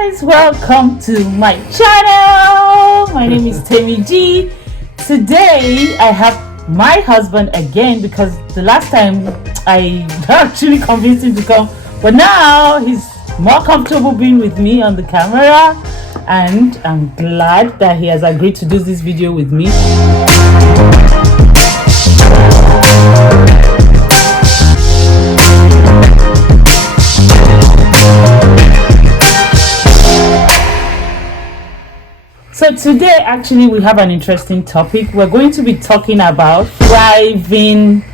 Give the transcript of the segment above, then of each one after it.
guys, welcome to my channel. My name is Temi G. Today I have my husband again because the last time I actually convinced him to come, but now he's more comfortable being with me on the camera, and I'm glad that he has agreed to do this video with me. So today actually we have an interesting topic. We're going to be talking about thriving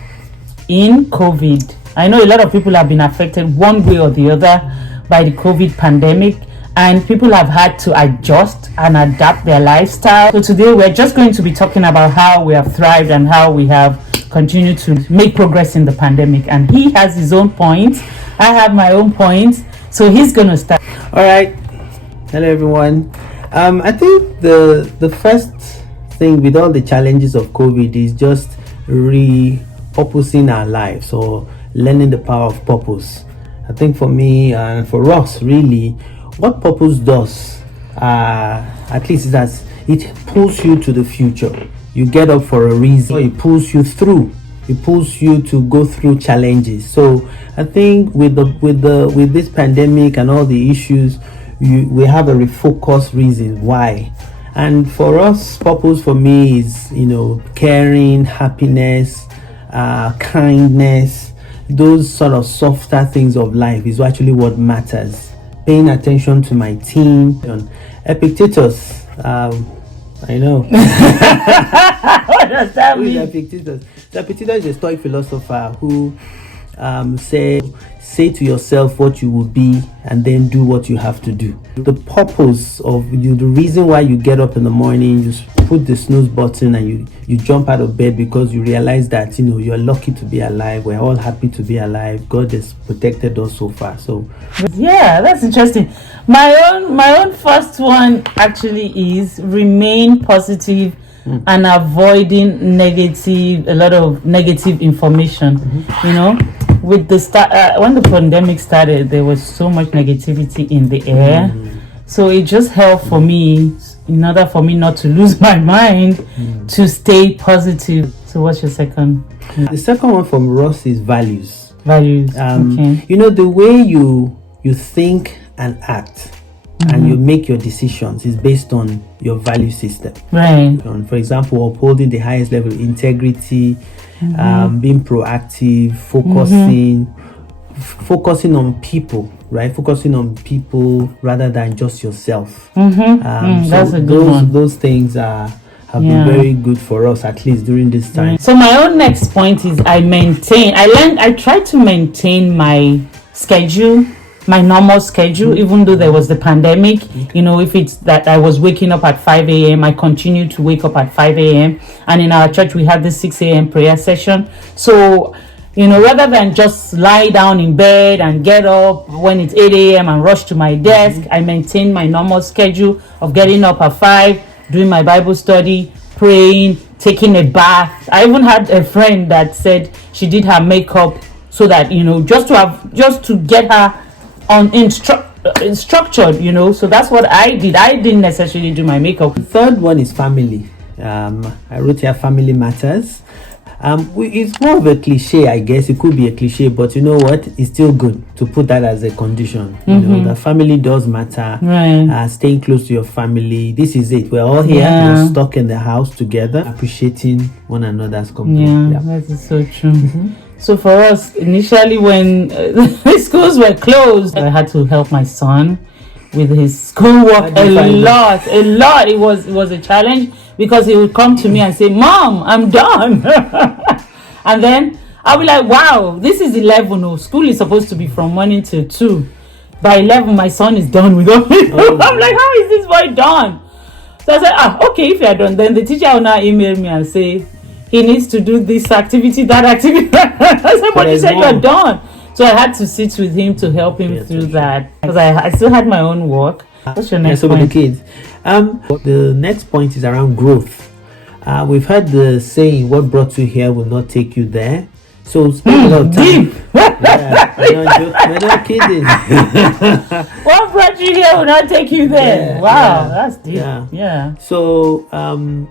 in COVID. I know a lot of people have been affected one way or the other by the COVID pandemic, and people have had to adjust and adapt their lifestyle. So today we're just going to be talking about how we have thrived and how we have continued to make progress in the pandemic. And he has his own points, I have my own points, so he's going to start. All right. Hello everyone. I think the first thing with all the challenges of COVID is just repurposing our lives, or learning the power of purpose. I think for me and for us, really, what purpose does, at least, is that it pulls you to the future. You get up for a reason. It pulls you through. It pulls you to go through challenges. So I think with this pandemic and all the issues, we have a refocused reason why. And for us, purpose for me is, caring, happiness, kindness, those sort of softer things of life is actually what matters. Paying attention to my team. Epictetus, I know. What does that mean? Who is Epictetus? So Epictetus is a Stoic philosopher who said, say to yourself what you will be and then do what you have to do. The purpose of you, the reason why you get up in the morning, you put the snooze button and you jump out of bed because you realize that you're lucky to be alive. We're all happy to be alive. God has protected us so far. So yeah, that's interesting. My own first one actually is remain positive and avoiding a lot of negative information. With the when the pandemic started, there was so much negativity in the air. So it just helped for me, in order for me not to lose my mind, to stay positive. So what's your second? The second one from Ross is values. Okay. The way you think and act and you make your decisions is based on your value system. Right. For example, upholding the highest level of integrity, being proactive, focusing on people, right? Focusing on people rather than just yourself. That's a good one. Those things have been very good for us, at least during this time. So my own next point is I try to maintain my schedule, my normal schedule, even though there was the pandemic. If it's that I was waking up at 5 a.m., I continue to wake up at 5 a.m. And in our church, we have this 6 a.m. prayer session. So, rather than just lie down in bed and get up when it's 8 a.m. and rush to my desk, I maintain my normal schedule of getting up at 5, doing my Bible study, praying, taking a bath. I even had a friend that said she did her makeup so that, just to get her on structured, so that's what I did. I didn't necessarily do my makeup. The third one is family. I wrote here family matters. It's more of a cliche, I guess. It could be a cliche, but you know what, it's still good to put that as a condition. The family does matter. Right. Staying close to your family, this is it. We're all here. We're stuck in the house together, appreciating one another's company. That is so true. So for us, initially when the schools were closed, I had to help my son with his schoolwork a lot. It was a challenge because he would come to me and say, "Mom, I'm done." And then I'll be like, "Wow, this is 11. Oh, school is supposed to be from morning till 2. By 11, my son is done with it." I'm like, "How is this boy done?" So I said, "Okay, if you are done, then the teacher will now email me and say he needs to do this activity, that activity." I said, "But you said you're done." So I had to sit with him to help him through that, because I still had my own work. What's your next point? With the kids. The next point is around growth. We've heard the saying, "What brought you here will not take you there." So spend a lot of time. Deep. Yeah, we're not kidding. What brought you here will not take you there. Yeah, Wow, yeah, that's deep. Yeah. So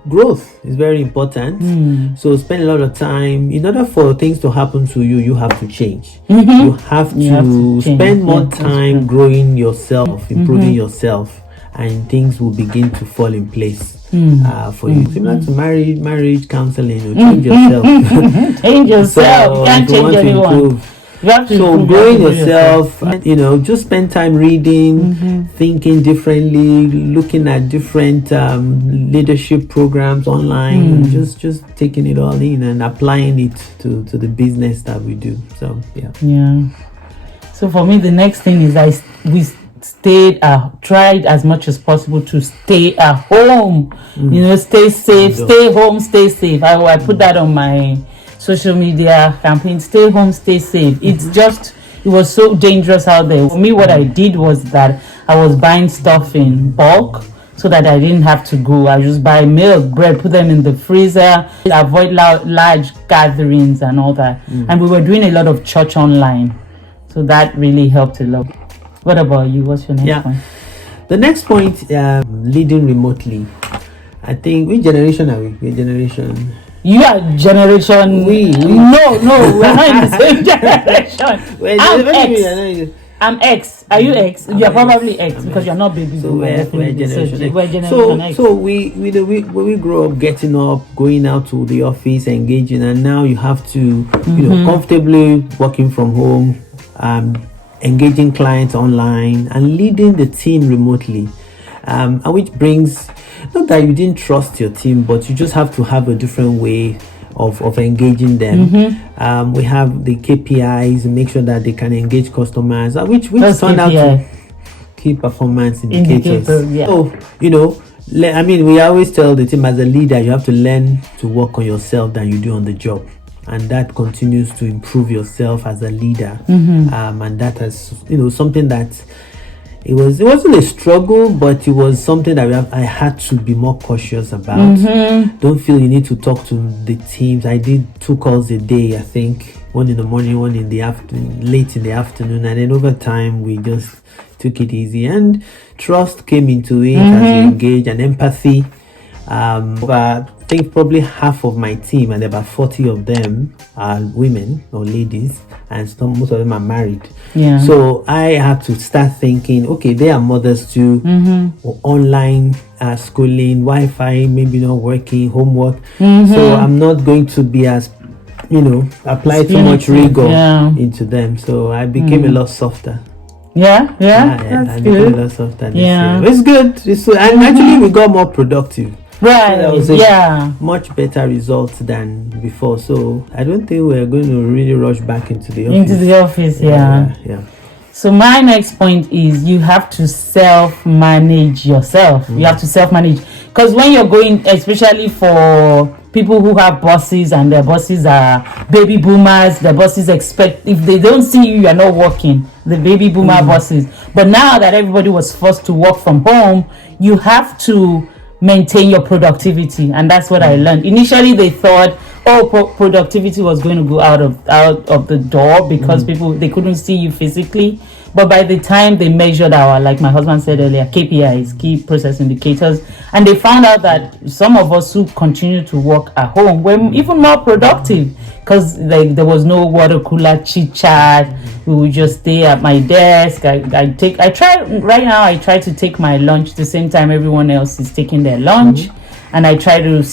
growth is very important. So spend a lot of time. In order for things to happen to you, you have to change. You have to change. spend more time growing yourself, improving yourself, and things will begin to fall in place for you. Similar to marriage counseling, change yourself. Change yourself. You can't if you change want to anyone. improve. You have to So improve, growing you have to improve yourself, just spend time reading, thinking differently, looking at different leadership programs online, and just taking it all in and applying it to the business that we do. So Yeah. So for me, the next thing is we tried as much as possible to stay at home. Stay safe, stay home, stay safe. I put that on my social media campaign. Stay home, stay safe. It was so dangerous out there. For me, what I did was that I was buying stuff in bulk so that I didn't have to go. I just buy milk, bread, put them in the freezer, avoid large gatherings and all that. And we were doing a lot of church online. So that really helped a lot. What about you? What's your next point? The next point, leading remotely. I think, which generation are we? Which generation? You are generation. We. No, we're not in the same generation. Wait, I'm X. Are you X? You're probably X because you're not baby boomer. So we're generation X. We're generation X. So we when we grow up, getting up, going out to the office, engaging, and now you have to, comfortably working from home, engaging clients online, and leading the team remotely, and which brings, not that you didn't trust your team, but you just have to have a different way of engaging them. We have the KPIs, make sure that they can engage customers, which turned out to key performance indicators. So we always tell the team, as a leader, you have to learn to work on yourself than you do on the job, and that continues to improve yourself as a leader. And that has something that it wasn't a struggle, but it was something that I had to be more cautious about. Don't feel you need to talk to the teams. I did 2 calls a day, I think, one in the morning, one in the afternoon, late in the afternoon, and then over time we just took it easy, and trust came into it as we engaged, and empathy. But I think probably half of my team, and about 40 of them are women or ladies, and most of them are married. So I had to start thinking, okay, they are mothers too, or online schooling, Wi-Fi maybe not working, homework. So I'm not going to be as apply too much rigor into them. So I became a lot softer. That's I became good. a lot softer this year. It's good. And actually we got more productive. Right. That was much better results than before. So I don't think we're going to really rush back into the office. Yeah. So my next point is you have to self-manage yourself. You have to self-manage, because when you're going, especially for people who have bosses and their bosses are baby boomers, their bosses expect, if they don't see you, you're not working, the baby boomer bosses. But now that everybody was forced to work from home, you have to maintain your productivity, and that's what I learned. Initially they thought productivity was going to go out of the door because people, they couldn't see you physically, but by the time they measured our, like my husband said earlier, KPIs, key process indicators, and they found out that some of us who continue to work at home were even more productive, because there was no water cooler chit chat. We would just stay at my desk. I try to take my lunch the same time everyone else is taking their lunch, and I try to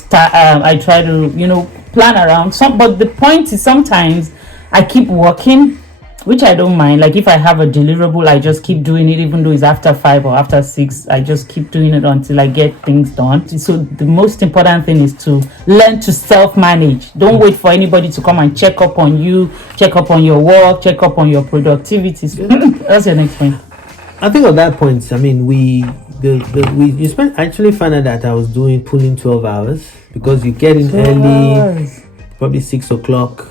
plan around some. But the point is, sometimes I keep working, which I don't mind. Like if I have a deliverable, I just keep doing it, even though it's after 5 or after 6. I just keep doing it until I get things done. So the most important thing is to learn to self-manage. Don't wait for anybody to come and check up on you, check up on your work, check up on your productivity. That's your next point. I think on that point, I mean, actually found out that I was pulling 12 hours, because you get in early, probably 6 o'clock.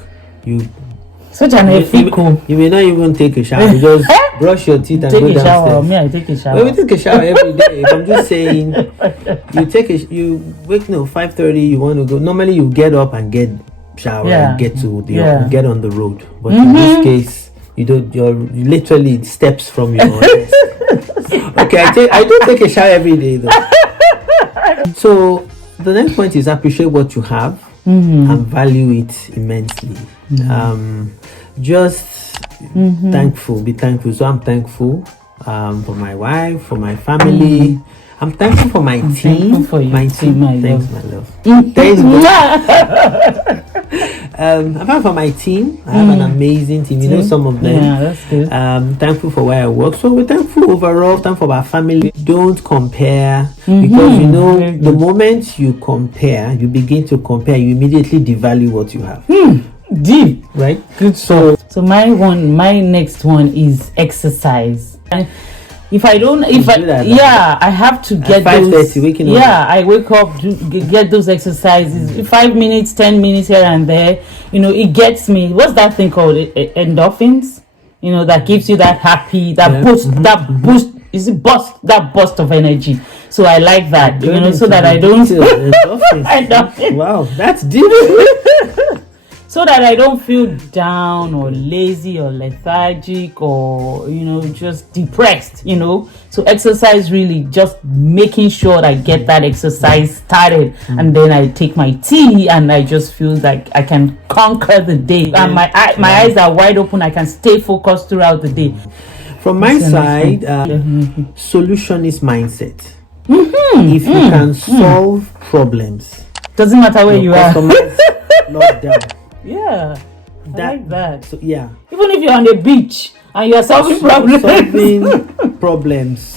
Such an ethical. You may not even take a shower. You just brush your teeth and go downstairs. I take a shower. Well, we take a shower every day. I'm just saying, you wake 5:30. You want to go. Normally, you get up and get shower Yeah. and get to the Yeah. get on the road. But in this case, you're literally steps from your desk. Okay, I don't take a shower every day though. So the next point is appreciate what you have and value it immensely. Just thankful, be thankful. So I'm thankful for my wife, for my family. I'm thankful for my team. Thankful for your my team, my Thanks, love. my love. Thanks, apart from my team, I have an amazing team. You know some of them. Yeah, that's good. Thankful for where I work. So we're thankful overall. Thankful for our family. Don't compare because you know the moment you compare, you begin to compare. You immediately devalue what you have. Deep. Right. Good. So my next one is exercise. And if I don't, I have to get 5:30 those. waking up. Yeah, I wake up, get those exercises. 5 minutes, 10 minutes here and there. You know, it gets me. What's that thing called? Endorphins. You know, that gives you that happy, that boost, that burst of energy. So I like that. You know, so that I don't. Endorphins. Wow, that's deep. So that I don't feel down or lazy or lethargic or, you know, just depressed, you know. So exercise, really just making sure I get that exercise started and then I take my tea and I just feel like I can conquer the day. And my eyes are wide open. I can stay focused throughout the day. From my side, solutionist mindset. If you can solve problems, doesn't matter where you are. Lockdown. Yeah, I like that. So yeah, even if you're on the beach and you're solving problems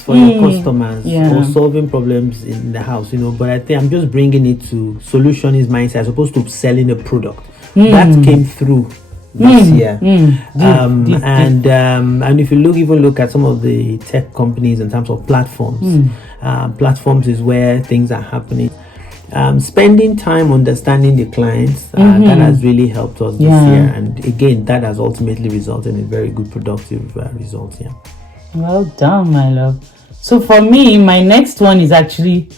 for your customers or solving problems in the house, you know. But I think I'm just bringing it to solutionist mindset as opposed to selling a product that came through this year. And if you look at some of the tech companies in terms of platforms, platforms is where things are happening. Spending time understanding the clients, that has really helped us this year, and again that has ultimately resulted in very good productive results. Well done, my love. So for me, my next one is actually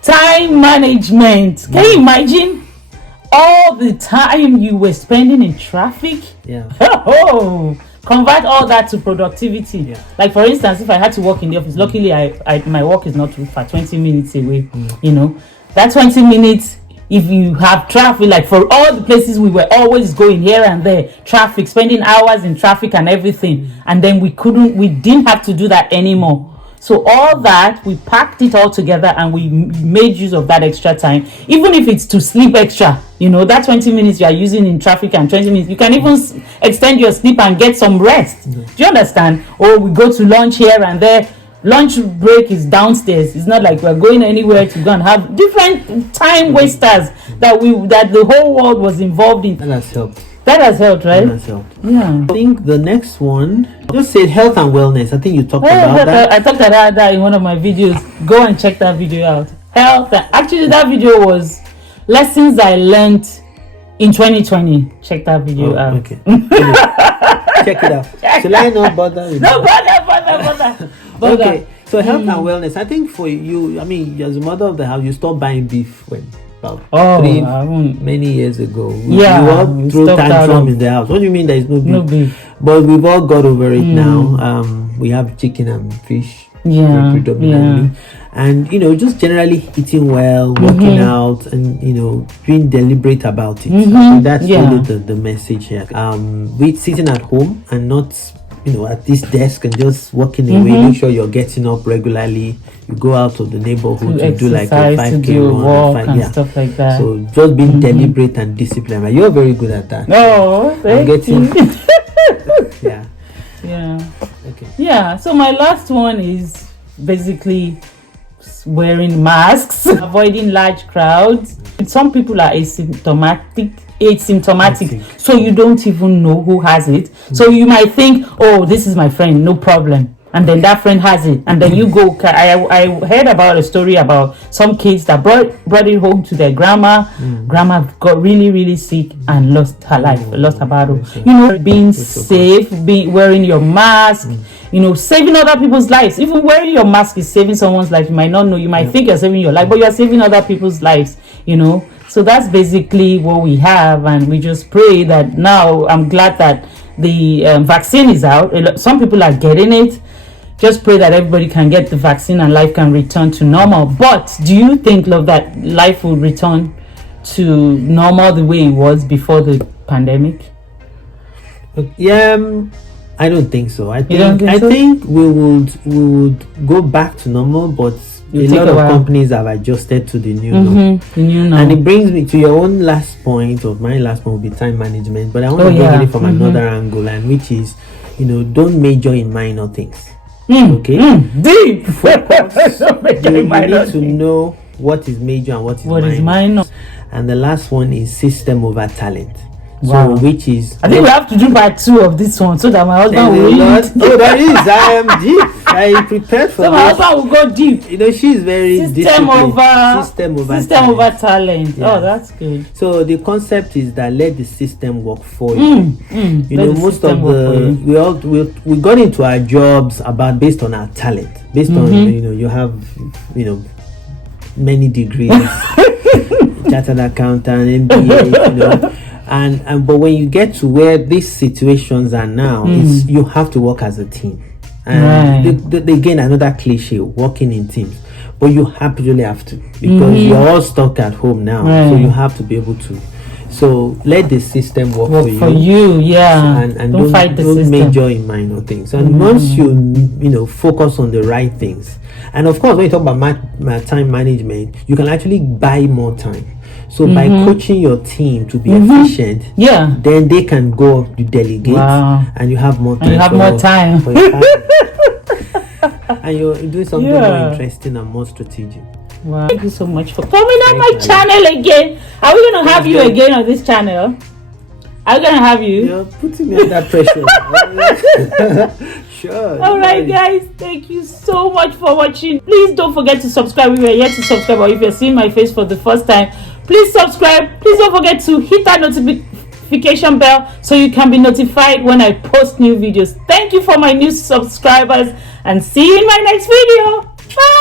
time management. Can you imagine all the time you were spending in traffic? Convert all that to productivity. Like for instance, if I had to work in the office, luckily my work is not too far, 20 minutes away. You know, that 20 minutes, if you have traffic, like for all the places we were always going here and there, traffic, spending hours in traffic and everything, and then we didn't have to do that anymore. So all that, we packed it all together and we made use of that extra time, even if it's to sleep extra. You know, that 20 minutes you are using in traffic and 20 minutes, you can even extend your sleep and get some rest. Do you understand? Or we go to lunch here and there. Lunch break is downstairs. It's not like we're going anywhere to go and have different time wasters that the whole world was involved in. That has helped. That has helped, right? That has helped. Yeah. I think the next one, just said health and wellness. I think you talked about that. I talked about that in one of my videos. Go and check that video out. Actually, that video was lessons I learned in 2020. Check that video out. Okay. Check it out. Should I not bother with No, bother. Okay, so health and wellness. I think for you, I mean, as a mother of the house, you stopped buying beef when about many years ago. We all threw tantrum in the house. What do you mean there is no beef? No beef. But we've all got over it now. We have chicken and fish predominantly. And, you know, just generally eating well, working out, and, you know, being deliberate about it. I think that's really the message here. With sitting at home and not, you know, at this desk and just walking away, make sure you're getting up regularly. You go out to the neighborhood to do like a 5K run and stuff like that. So just being deliberate and disciplined. You're very good at that. Oh, thank you. Yeah. Okay. Yeah. So my last one is basically wearing masks, avoiding large crowds. Some people are asymptomatic, so you don't even know who has it. So you might think, oh, this is my friend, no problem, and then that friend has it, and then you go. I heard about a story about some kids that brought it home to their grandma. Grandma got really sick and lost her life, lost her battle. You know, being safe, wearing your mask, you know, saving other people's lives. Even wearing your mask is saving someone's life. You might not know, you might think you're saving your life, but you're saving other people's lives. You know, So that's basically what we have, and we just pray that now. I'm glad that the vaccine is out. Some people are getting it. Just pray that everybody can get the vaccine and life can return to normal. But do you think, love, that life will return to normal the way it was before the pandemic? Yeah, I don't think so. I think so? think we would go back to normal, but a lot of companies have adjusted to the new norm. The new norm. And it brings me to your own last point. Of my last point will be time management, but I want to bring it from another angle, and which is, don't major in minor things. Okay, deep. Focus. You need to know what is major and what is minor. And the last one is system over talent. Wow. So, which is, I think we have to do part 2 of this one so that my husband will read. Oh, there is. I am deep. I prepared for so my husband will go deep. She's very system over talent. Yeah. Oh, that's good. So the concept is that let the system work for you. Most of we got into our jobs based on our talent, based on you have many degrees, chartered accountant, MBA, And but when you get to where these situations are now, it's you have to work as a team. And again, another cliche, working in teams. But you absolutely have to, because you're all stuck at home now. So you have to be able to. So let the system work for you. And don't fight the system. Don't major in minor things. And once you focus on the right things. And of course, when you talk about time management, you can actually buy more time. So by coaching your team to be efficient, then they can go to delegate, and you have more time. And you have more time. For your family. And you're doing something more interesting and more strategic. Wow. Thank you so much for coming on my channel again. Are we going to have you again on this channel? Are we going to have you? You're putting me under pressure. Sure. Alright guys, thank you so much for watching. Please don't forget to subscribe if you're yet to subscribe, or if you're seeing my face for the first time, please subscribe. Please don't forget to hit that notification bell so you can be notified when I post new videos. Thank you for my new subscribers, and see you in my next video. Bye.